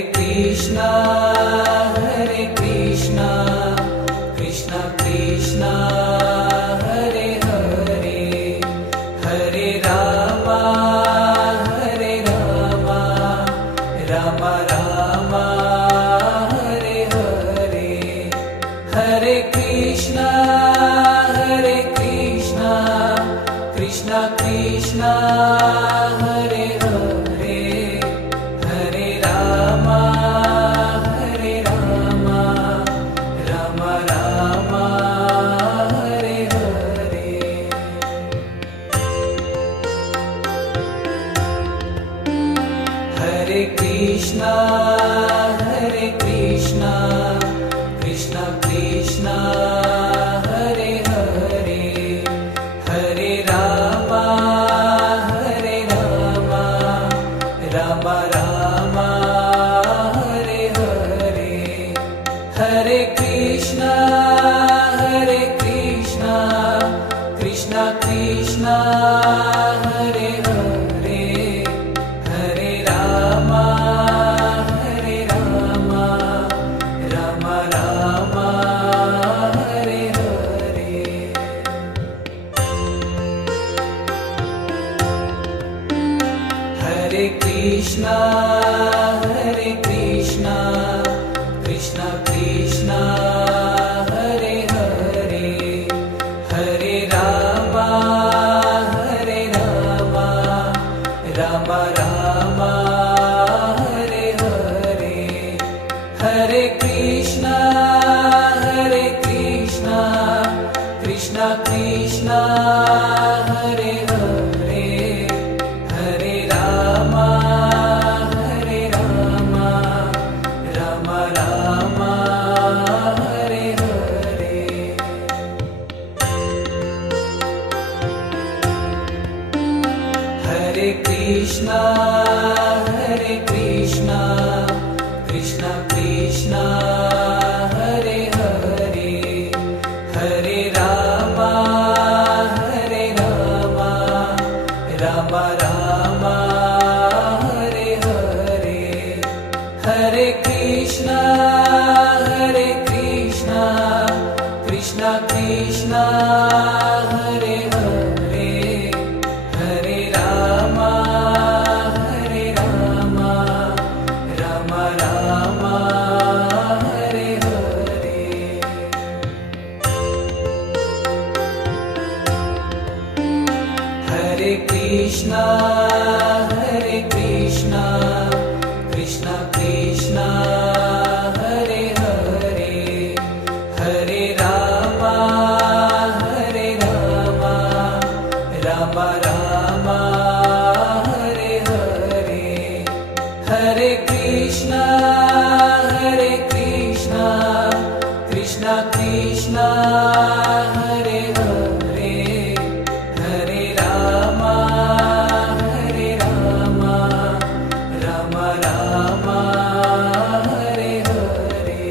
Krishna Krishna Krishna Hare Hare Hare Rama Rama Rama Hare Hare Hare Krishna Krishna Krishna Hare Hare Hare Rama Rama Rama Hare Hare Hare Krishna Krishna Krishna Hare Hare Hare Rama Rama Rama Hare Hare Hare Krishna Krishna Krishna Hare Hare Hare Rama Rama Rama Hare Hare Hare Krishna Krishna Krishna Hare Hare Hare Rama Rama Rama Hare Hare Hare Krishna Krishna Krishna Hare Hare Hare Rama Rama Rama Hare Hare Hare Krishna Krishna Krishna Hare Hare Hare Rama Rama Rama Hare Hare Hare Krishna Krishna Krishna Hare Hare Hare Rama Rama Rama Hare Hare Hare Krishna Krishna Krishna Hare Hare Hare Rama Rama Rama Hare Hare Hare Krishna Krishna Krishna Hare Hare Hare Rama Rama Rama Hare Hare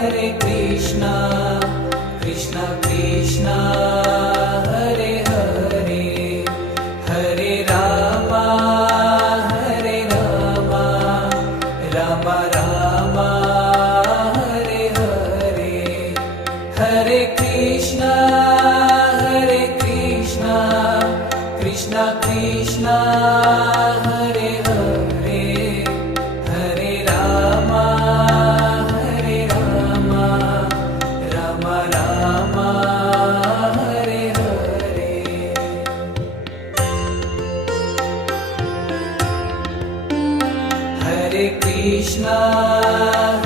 Hare Krishna Krishna Krishna Hare Hare Hare Rama Rama Rama Hare Hare Hare Krishna Krishna Krishna Hare Hare Hare Rama Rama Rama Hare Hare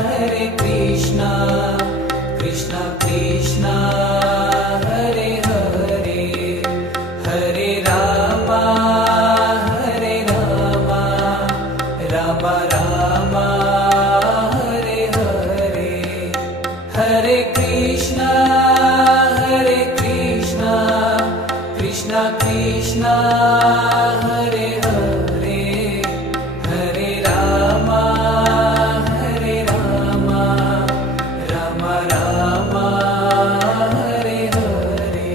Hare Krishna Krishna Krishna Hare Hare Hare Rama Rama Rama Hare Hare Hare Krishna Krishna Krishna Hare Hare Hare Rama Rama Rama Hare Hare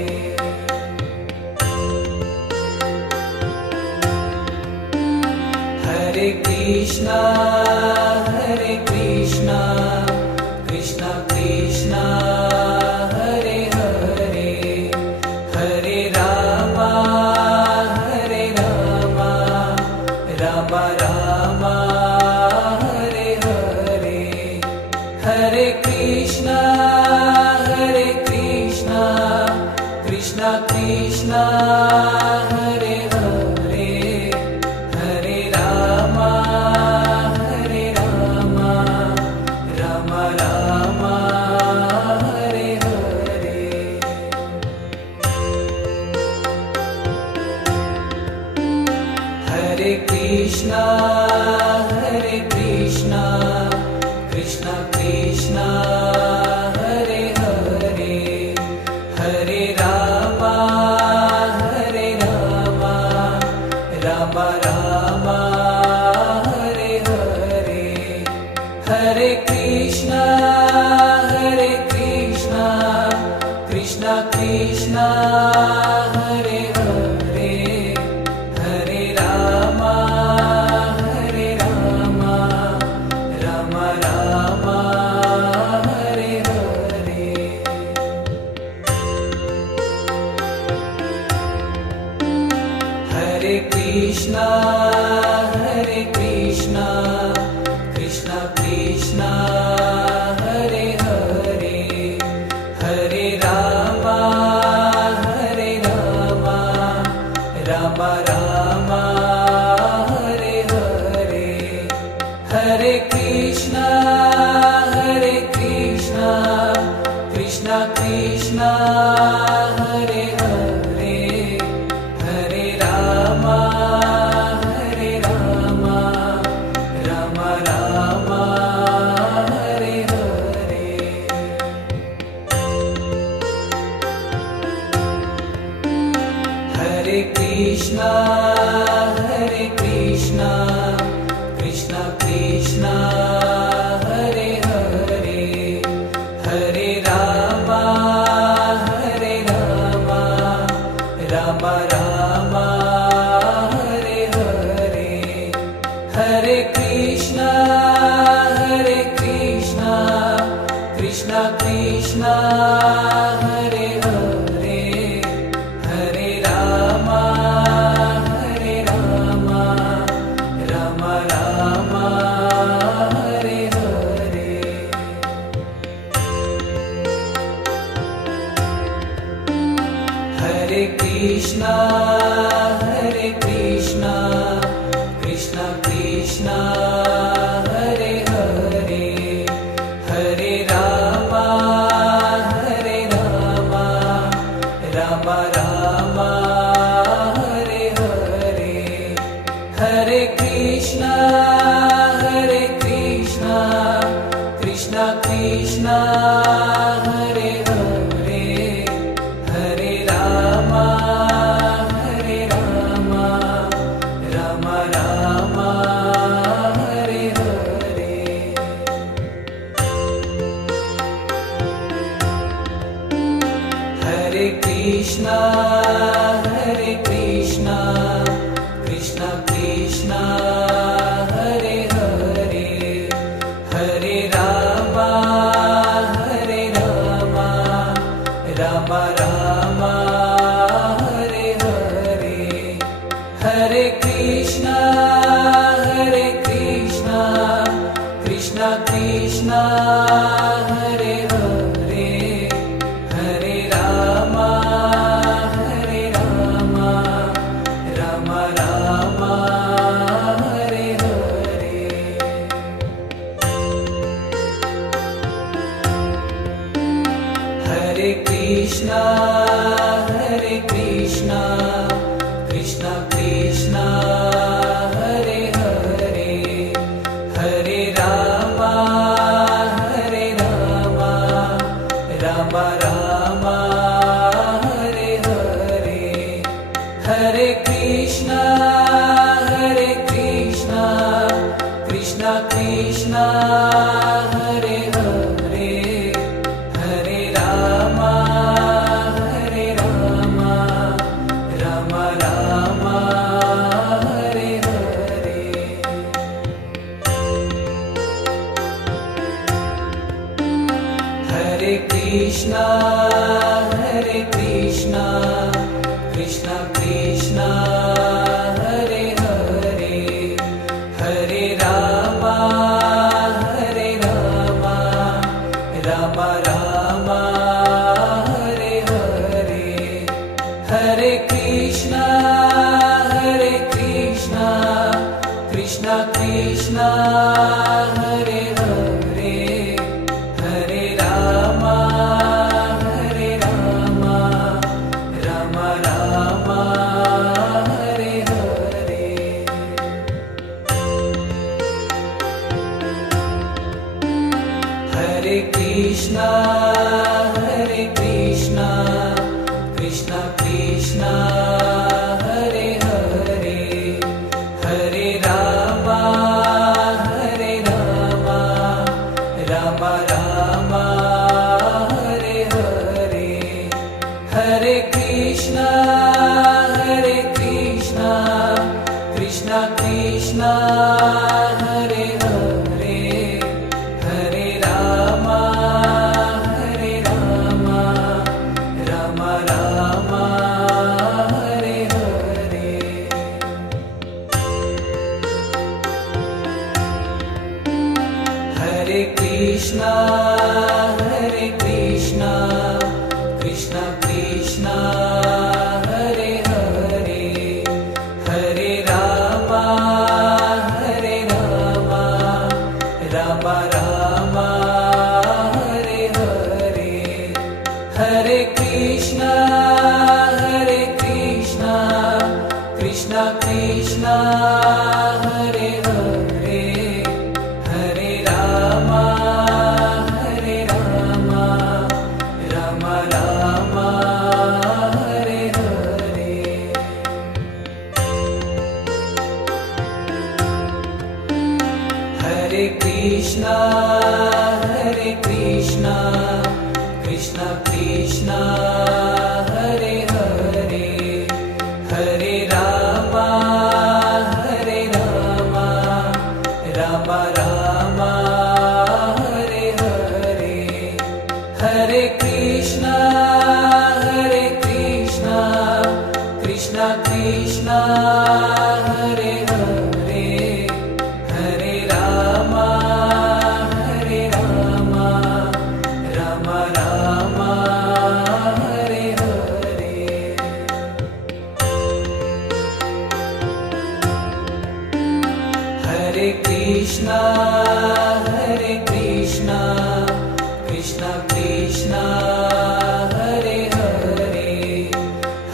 Krishna Krishna Krishna Hare Hare Hare Rama Hare Rama Rama Rama Hare Hare Hare Krishna Krishna Krishna Hare Hare Hare Rama Rama Rama Hare Hare Hare Krishna Krishna Krishna Hare Hare Hare Rama Rama Rama Hare Hare Hare Krishna Krishna Krishna Hare Hare Hare Rama Rama Rama Hare Hare Hare Krishna Krishna Krishna Hare Hare Hare Rama Rama Rama Hare Hare Hare Krishna Krishna Krishna Hare Hare Hare Rama Rama Rama Hare Hare Hare Krishna Krishna Krishna Hare Hare Hare Rama Rama Rama Hare Hare Hare Krishna Krishna Krishna Hare Hare Hare Rama Rama Rama Hare Hare Hare Krishna Krishna Krishna Hare Hare Hare Rama Rama Rama Hare Hare Hare Krishna Krishna Krishna Hare Hare Hare Rama Rama Rama Hare Hare Hare Krishna Krishna Krishna Hare Hare Hare Rama Rama Rama Hare Hare Hare Krishna Krishna Krishna Hare Hare Hare Rama Rama Rama Hare Hare Hare Krishna Krishna Krishna Hare Hare Hare Rama Rama Rama Hare Hare Hare Krishna Krishna Krishna Hare Hare Hare Rama Krishna Krishna Krishna Hare Hare Hare Rama Rama Rama Hare Hare Hare Krishna Krishna Krishna Hare Hare Hare Rama Rama Rama Hare Hare Hare Krishna Krishna Krishna Hare Hare Hare Rama Rama Rama Hare Hare Hare Krishna Krishna Krishna Hare Hare Hare Rama Rama Rama Hare Hare Hare Krishna Krishna Krishna Hare Hare Hare Rama Rama Rama Hare Hare Hare Krishna Krishna Krishna Hare Hare Hare Rama Rama Rama Hare Hare Hare Krishna Krishna Krishna Hare Hare Hare Rama Rama Rama Hare Hare Hare Krishna Krishna Krishna Hare Hare Hare Rama Rama Rama Hare Hare Hare Krishna Krishna Krishna Hare Hare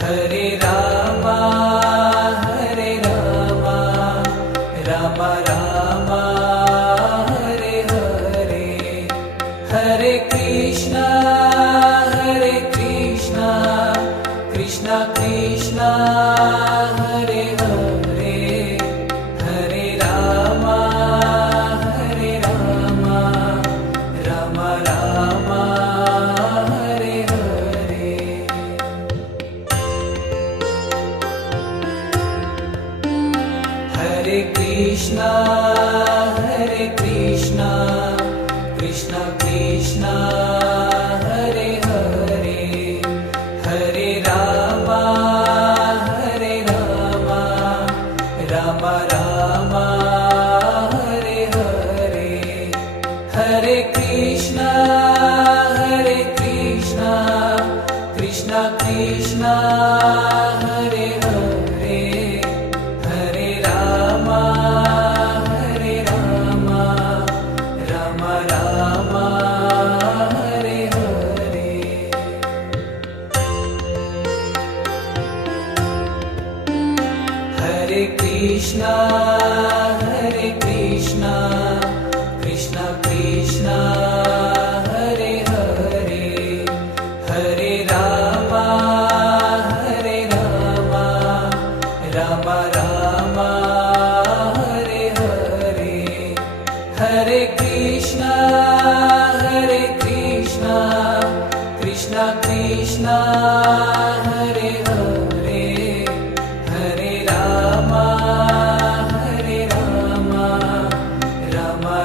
Hare Rama Rama Rama Hare Hare Hare Krishna Krishna Krishna Hare Hare Hare Rama Rama Rama Hare Hare Hare Krishna Krishna Krishna Hare Hare Hare Rama Rama Rama Hare Hare Hare Krishna Krishna Krishna Hare Hare Hare Rama Rama Rama Hare Hare Hare Krishna Krishna Krishna Hare Hare Hare Rama Rama Rama Hare Hare Hare Krishna Krishna Krishna Hare Hare Hare Rama Rama Rama